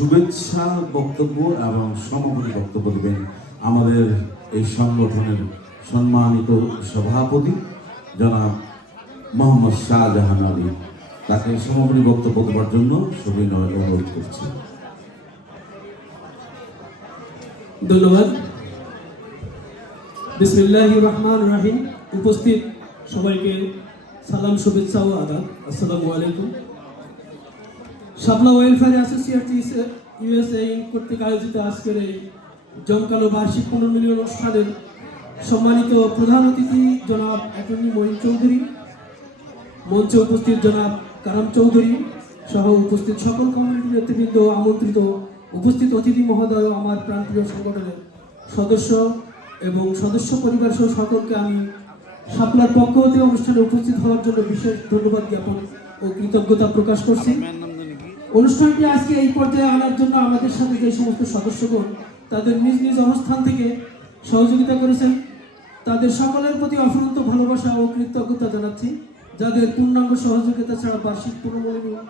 শুভেচ্ছা বক্তব্য এবং সমাপনী বক্তব্য দেবেন আমাদের এই সংগঠনের সম্মানিত সভাপতি জনাব মোহাম্মদ শাহজাহান আলী। তাকে সমাপনী বক্তব্য দেওয়ার জন্য সবিনয় অনুরোধ করছি। ধন্যবাদ। বিসমিল্লাহির রহমানির রহিম। উপস্থিত সবাইকে সালাম, শুভেচ্ছা ও আদাব। আসসালামু আলাইকুম। শাপলা ওয়েলফেয়ার অ্যাসোসিয়েশন ইউএসএ কর্তৃক আয়োজিত আজকের এই জমকালো বার্ষিক পুনর্মিলন অনুষ্ঠানের সম্মানিত প্রধান অতিথি জনাব অ্যাটর্নি মঈন চৌধুরী, মঞ্চে উপস্থিত জনাব কারাম চৌধুরী সহ উপস্থিত সকল কমিউনিটি নেতৃবৃন্দ, আমন্ত্রিত উপস্থিত অতিথি মহোদয়, আমার প্রাণপ্রিয় সংগঠনের সদস্য এবং সদস্য পরিবার সহ সকলকে আমি শাপলার পক্ষ হতে অনুষ্ঠানে উপস্থিত হওয়ার জন্য বিশেষ ধন্যবাদ জ্ঞাপন ও কৃতজ্ঞতা প্রকাশ করছি। অনুষ্ঠানটি আজকে এই পর্যায়ে আনার জন্য আমাদের সাথে যে সমস্ত সদস্যগণ তাদের নিজ নিজ অবস্থান থেকে সহযোগিতা করেছেন, তাদের সকলের প্রতি অফুরন্ত ভালোবাসা ও কৃতজ্ঞতা জানাচ্ছি। যাদের পূর্ণাঙ্গ সহযোগিতা ছাড়া বার্ষিক পুনর্মিলন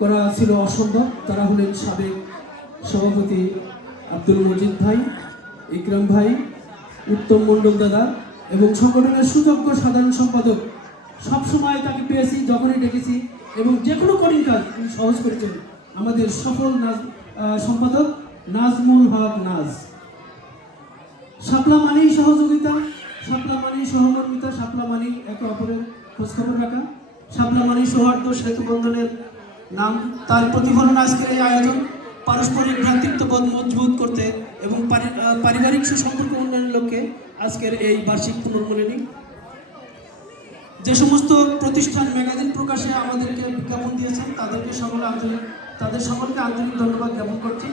করা ছিল অসম্ভব, তারা হলেন সাবেক সভাপতি আব্দুল মজিদ ভাই, ইকরাম ভাই, উত্তম মণ্ডল দাদা এবং সংগঠনের সুযোগ্য সাধারণ সম্পাদক। সবসময় তাকে পেয়েছি, যখনই ডেকেছি এবং যে কোনো কঠিন কাজ তিনি সহজ করেছেন আমাদের সফল সম্পাদক নাজমুল হক নাজ। শাপলা মানেই সহযোগিতা, শাপলা মানেই সহমর্মিতা, শাপলা মানেই একে অপরের খোঁজখবর রাখা, শাপলা মানেই সৌহার্দ্য সেতু বন্ধনের নাম। তার প্রতিফলন আজকের এই আয়োজন পারস্পরিক ভ্রাতৃত্ববোধ মজবুত করতে এবং পারিবারিক সুসম্পর্ক উন্নয়নের লক্ষ্যে আজকের এই বার্ষিক পুনর্মিলনী। যে সমস্ত প্রতিষ্ঠান ম্যাগাজিন প্রকাশে আমাদেরকে বিজ্ঞাপন দিয়েছেন তাদের সকলকে আন্তরিক ধন্যবাদ জ্ঞাপন করছি।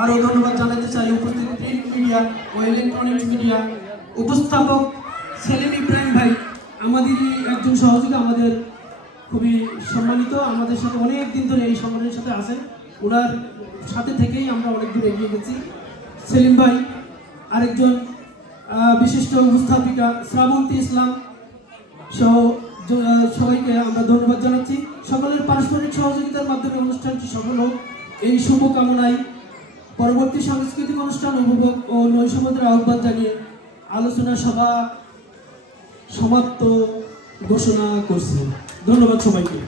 আরও ধন্যবাদ জানাতে চাই উপস্থিত প্রিন্ট মিডিয়া ও ইলেকট্রনিক্স মিডিয়া উপস্থাপক সেলিম ইব্রাহিম ভাই, আমাদেরই একজন সহযোগী, আমাদের খুবই সম্মানিত, আমাদের সাথে অনেক দিন ধরে এই সংগঠনের সাথে আছেন। ওনার সাথে থেকেই আমরা অনেক দূর এগিয়ে গেছি। সেলিম ভাই, আরেকজন বিশিষ্ট উপস্থাপিকা শ্রাবন্তী ইসলাম সহ সবাইকে আমরা ধন্যবাদ জানাচ্ছি। সকলের পারস্পরিক সহযোগিতার মাধ্যমে অনুষ্ঠানটি সফল হোক এই শুভকামনায় পরবর্তী সাংস্কৃতিক অনুষ্ঠান উপভোগ ও নৈশভোজের আহ্বান জানিয়ে আলোচনা সভা সমাপ্ত ঘোষণা করছি। ধন্যবাদ সবাইকে।